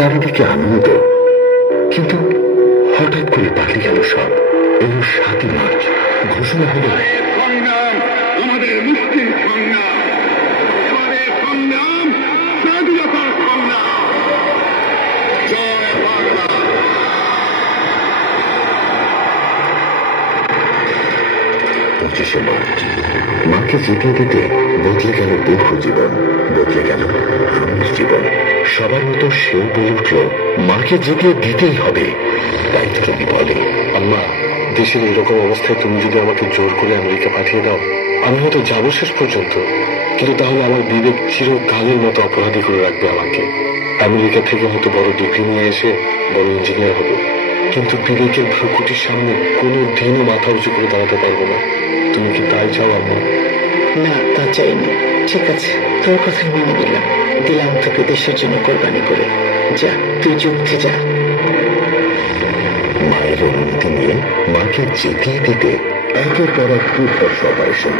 চারিদিকে আনন্দ, কিন্তু হঠাৎ করে পাল্টে গেল সব। এল ৭ই মার্চ, ঘোষণা হলো সংগ্রাম আমাদের মুক্তির সংগ্রাম, আমাদের সংগ্রাম স্বাধীনতার সংগ্রাম। জয় বাংলা। ২৫শে মার্চ, মাকে জিতিয়ে দিতে বদলে গেল বহু জীবন, বদলে গেল রমেশ জীবন। সবার মতো সেও বলে উঠল, মাকে জিতিয়ে দিতেই হবে। দায়িত্বী বলে, আম্মা, দেশের এরকম অবস্থায় তুমি যদি আমাকে জোর করে আমেরিকা পাঠিয়ে দাও, আমি হয়তো যাবো শেষ পর্যন্ত, কিন্তু তাহলে আমার বিবেক চিরকালের মতো অপরাধী করে রাখবে আমাকে। আমেরিকা থেকে হয়তো বড় ডিগ্রি নিয়ে এসে বড় ইঞ্জিনিয়ার হবো, কিন্তু বিবেকের ভ্রুকুটির সামনে কোনো দিনও মাথা উঁচু করে দাঁড়াতে পারবো না। তুমি কি তাই চাও আম্মা? না, তা চাইনি। ঠিক আছে, তোর কথা মেনে নিলাম, দিলাম তোকে দেশের জন্য কোরবানি করে। যা, তুই যুদ্ধে যা। মায়ের অনুমতি নিয়ে মাকে জিতিয়ে দিতে একের পর এক দুর্ধর্ষ অপারেশন।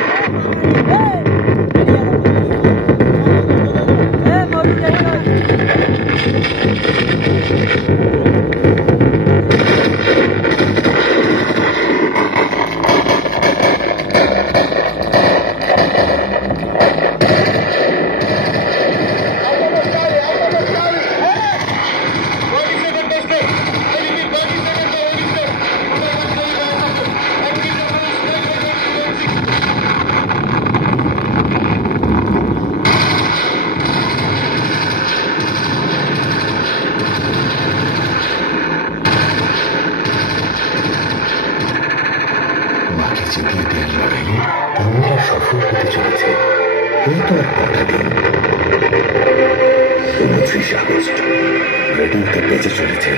সফল হতে চলেছে। এই তো আর কটা দিন। 29 আগস্ট, রেডিওতে বেজে চলেছে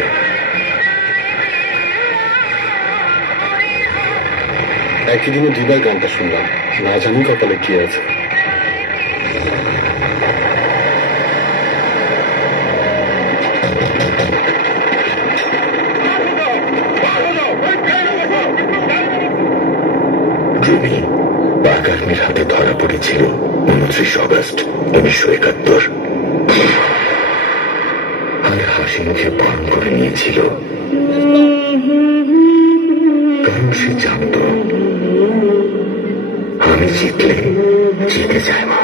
একই দিনে দুইবার গানটা শুনলাম, না জানি কপালে কি আছে। রুমি পাক আর্মির হাতে ধরা পড়েছিল 29 আগস্ট 1971। আর হাসি মুখে পান করে নিয়েছিল, কারণ সে জানত আমি জিতলে জিতে যায় মা।